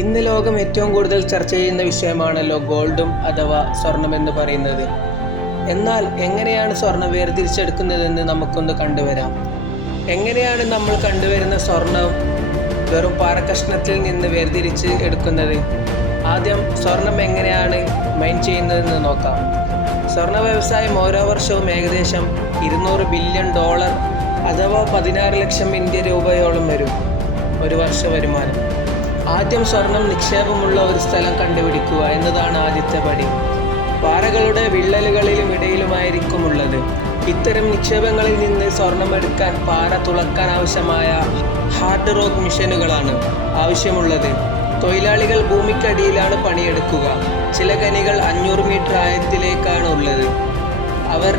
ഇന്ന് ലോകം ഏറ്റവും കൂടുതൽ ചർച്ച ചെയ്യുന്ന വിഷയമാണല്ലോ ഗോൾഡും അഥവാ സ്വർണമെന്ന് പറയുന്നത്. എന്നാൽ എങ്ങനെയാണ് സ്വർണം വേർതിരിച്ചെടുക്കുന്നതെന്ന് നമുക്കൊന്ന് കണ്ടുവരാം. എങ്ങനെയാണ് നമ്മൾ കണ്ടുവരുന്ന സ്വർണം വെറും പാറക്കഷ്ണത്തിൽ നിന്ന് വേർതിരിച്ച് എടുക്കുന്നത്? ആദ്യം സ്വർണം എങ്ങനെയാണ് മൈൻ ചെയ്യുന്നതെന്ന് നോക്കാം. സ്വർണ്ണ വ്യവസായം ഓരോ വർഷവും ഏകദേശം $200 ബില്യൺ അഥവാ 16 ലക്ഷം ഇന്ത്യൻ രൂപയോളം വരും ഒരു വർഷ വരുമാനം. ആദ്യം സ്വർണം നിക്ഷേപമുള്ള ഒരു സ്ഥലം കണ്ടുപിടിക്കുക എന്നതാണ് ആദ്യത്തെ പടി. പാറകളുടെ വിള്ളലുകളിലും ഇടയിലുമായിരിക്കും ഉള്ളത്. ഇത്തരം നിക്ഷേപങ്ങളിൽ നിന്ന് സ്വർണം എടുക്കാൻ പാറ തുളക്കാൻ ആവശ്യമായ ഹാർഡ് റോക്ക് മെഷീനുകളാണ് ആവശ്യമുള്ളത്. തൊഴിലാളികൾ ഭൂമിക്കടിയിലാണ് പണിയെടുക്കുക. ചില ഖനികൾ 500 മീറ്റർ ആഴത്തിലേക്കാണ് ഉള്ളത്. അവർ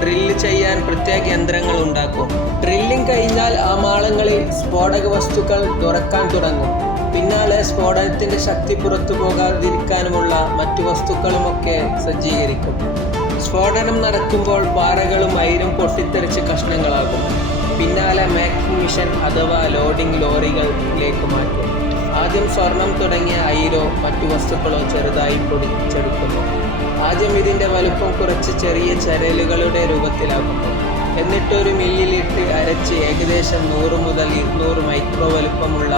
ഡ്രില്ല് ചെയ്യാൻ പ്രത്യേക യന്ത്രങ്ങൾ ഉണ്ടാക്കും. ഡ്രില്ലിംഗ് കഴിഞ്ഞാൽ ആ മാളങ്ങളിൽ സ്ഫോടക വസ്തുക്കൾ തുറക്കാൻ തുടങ്ങും. പിന്നാലെ സ്ഫോടനത്തിൻ്റെ ശക്തി പുറത്തു പോകാതിരിക്കാനുമുള്ള മറ്റു വസ്തുക്കളുമൊക്കെ സജ്ജീകരിക്കും. സ്ഫോടനം നടക്കുമ്പോൾ പാറകളും അയിരും പൊട്ടിത്തെറിച്ച് കഷ്ണങ്ങളാകും. പിന്നാലെ മേക്കിംഗ് മിഷൻ അഥവാ ലോഡിംഗ് ലോറികളിലേക്ക് മാറ്റും. ആദ്യം സ്വർണം തുടങ്ങിയ അയിരോ മറ്റു വസ്തുക്കളോ ചെറുതായി പൊടിച്ചെടുക്കുന്നു. ആദ്യം ഇതിൻ്റെ വലുപ്പം കുറച്ച് ചെറിയ ചരലുകളുടെ രൂപത്തിലാക്കുന്നു. എന്നിട്ടൊരു മില്ലിലിട്ട് അരച്ച് ഏകദേശം 100 മുതൽ 200 മൈക്രോ വലുപ്പമുള്ള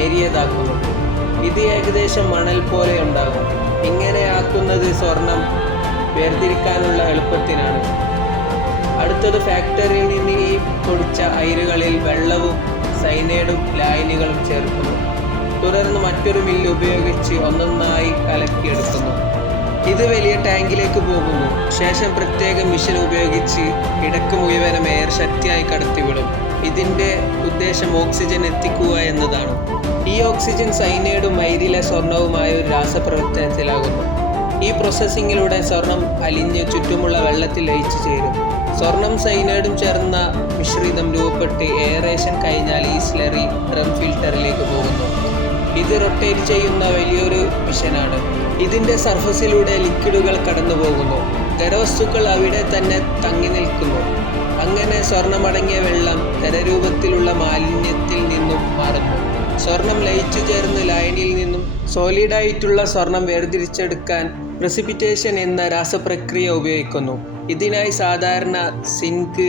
ഏരിയതാക്കുന്നു. ഇത് ഏകദേശം മണൽ പോലെ ഉണ്ടാകും. ഇങ്ങനെ ആക്കുന്നത് സ്വർണം വേർതിരിക്കാനുള്ള എളുപ്പത്തിനാണ്. അടുത്തത് ഫാക്ടറിയിൽ നിന്ന് ഈ പൊടിച്ച അയിരുകളിൽ വെള്ളവും സൈനൈഡും ലായനികളും ചേർക്കുന്നു. തുടർന്ന് മറ്റൊരു മില്ല് ഉപയോഗിച്ച് ഒന്നൊന്നായി കലക്കിയെടുക്കുന്നു. ഇത് വലിയ ടാങ്കിലേക്ക് പോകുന്നു. ശേഷം പ്രത്യേക മിഷൻ ഉപയോഗിച്ച് ഇടക്ക് മുഴുവനും എയർ ശക്തിയായി കടത്തിവിടും. ഇതിൻ്റെ ഉദ്ദേശം ഓക്സിജൻ എത്തിക്കുക എന്നതാണ്. ഈ ഓക്സിജൻ സൈനൈഡും അയിരിലെ സ്വർണവുമായ ഒരു രാസപ്രവർത്തനത്തിലാകുന്നു. ഈ പ്രോസസ്സിങ്ങിലൂടെ സ്വർണം അലിഞ്ഞ് ചുറ്റുമുള്ള വെള്ളത്തിൽ ലയിച്ചു ചേരും. സ്വർണം സൈനൈഡും ചേർന്ന മിശ്രിതം രൂപപ്പെട്ട് എയറേഷൻ കഴിഞ്ഞാൽ ഈ സ്ലറി ഡ്രം ഫിൽട്ടറിലേക്ക് പോകുന്നു. ഇത് റൊട്ടേറ്റ് ചെയ്യുന്ന വലിയൊരു മിഷനാണ്. ഇതിൻ്റെ സർഫസിലൂടെ ലിക്വിഡുകൾ കടന്നു പോകുന്നു. ഖരവസ്തുക്കൾ അവിടെ തന്നെ തങ്ങി നിൽക്കുന്നു. അങ്ങനെ സ്വർണമടങ്ങിയ വെള്ളം ഖരരൂപത്തിലുള്ള മാലിന്യത്തിൽ നിന്നും മാറുന്നു. സ്വർണം ലയിച്ചു ചേർന്ന് ലായനിയിൽ നിന്നും സോളിഡായിട്ടുള്ള സ്വർണം വേർതിരിച്ചെടുക്കാൻ പ്രസിപ്പിറ്റേഷൻ എന്ന രാസപ്രക്രിയ ഉപയോഗിക്കുന്നു. ഇതിനായി സാധാരണ സിങ്ക്,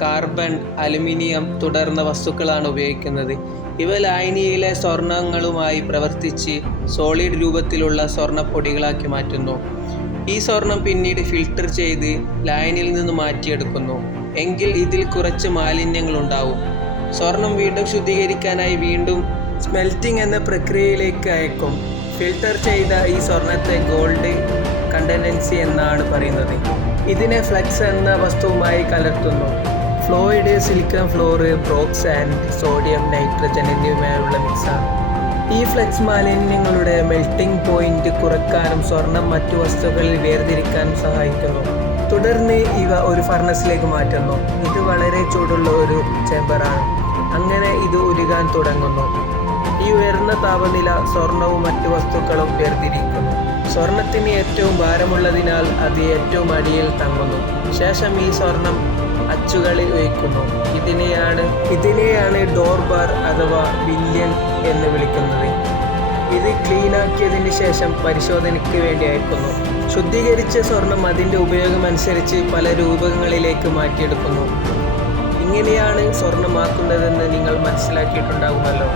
കാർബൺ, അലുമിനിയം തുടർന്ന വസ്തുക്കളാണ് ഉപയോഗിക്കുന്നത്. ഇവ ലായനിയിലെ സ്വർണങ്ങളുമായി പ്രവർത്തിച്ച് സോളിഡ് രൂപത്തിലുള്ള സ്വർണ്ണപ്പൊടികളാക്കി മാറ്റുന്നു. ഈ സ്വർണം പിന്നീട് ഫിൽട്ടർ ചെയ്ത് ലായനിയിൽ നിന്ന് മാറ്റിയെടുക്കുന്നു. എങ്കിൽ ഇതിൽ കുറച്ച് മാലിന്യങ്ങൾ ഉണ്ടാവും. സ്വർണം വീണ്ടും ശുദ്ധീകരിക്കാനായി വീണ്ടും സ്മെൽറ്റിംഗ് എന്ന പ്രക്രിയയിലേക്ക് അയക്കും. ഫിൽട്ടർ ചെയ്ത ഈ സ്വർണത്തെ ഗോൾഡ് കണ്ടൻസി എന്നാണ് പറയുന്നത്. ഇതിനെ ഫ്ലക്സ് എന്ന വസ്തുവുമായി കലർത്തുന്നു. ഫ്ലോയിഡ്, സിലിക്കൺ ഫ്ലോറ്, ബ്രോക്ക് സാൻഡ്, സോഡിയം നൈട്രജൻ എന്നിവയുമായുള്ള മിക്സാണ്. ഈ ഫ്ലക്സ് മാലിന്യങ്ങളുടെ മെൽറ്റിംഗ് പോയിന്റ് കുറയ്ക്കാനും സ്വർണം മറ്റു വസ്തുക്കളിൽ വേർതിരിക്കാനും സഹായിക്കുന്നു. തുടർന്ന് ഇവ ഒരു ഫർണസിലേക്ക് മാറ്റുന്നു. ഇത് വളരെ ചൂടുള്ള ഒരു ചേമ്പറാണ്. അങ്ങനെ ഇത് ഉരുകാൻ തുടങ്ങുന്നു. ഈ ഉയർന്ന താപനില സ്വർണവും മറ്റു വസ്തുക്കളും വേർതിരിക്കുന്നു. സ്വർണത്തിന് ഏറ്റവും ഭാരമുള്ളതിനാൽ അത് ഏറ്റവും അടിയിൽ തങ്ങുന്നു. ശേഷം ഈ സ്വർണം അച്ചുകളിൽ വയ്ക്കുന്നു. ഇതിനെയാണ് ഡോർ ബാർ അഥവാ ബില്യൺ എന്ന് വിളിക്കുന്നത്. ഇത് ക്ലീനാക്കിയതിന് ശേഷം പരിശോധനയ്ക്ക് വേണ്ടി അയക്കുന്നു. ശുദ്ധീകരിച്ച സ്വർണം അതിൻ്റെ ഉപയോഗമനുസരിച്ച് പല രൂപങ്ങളിലേക്ക് മാറ്റിയെടുക്കുന്നു. ഇങ്ങനെയാണ് സ്വർണ്ണമാക്കുന്നതെന്ന് നിങ്ങൾ മനസ്സിലാക്കിയിട്ടുണ്ടാകുമല്ലോ.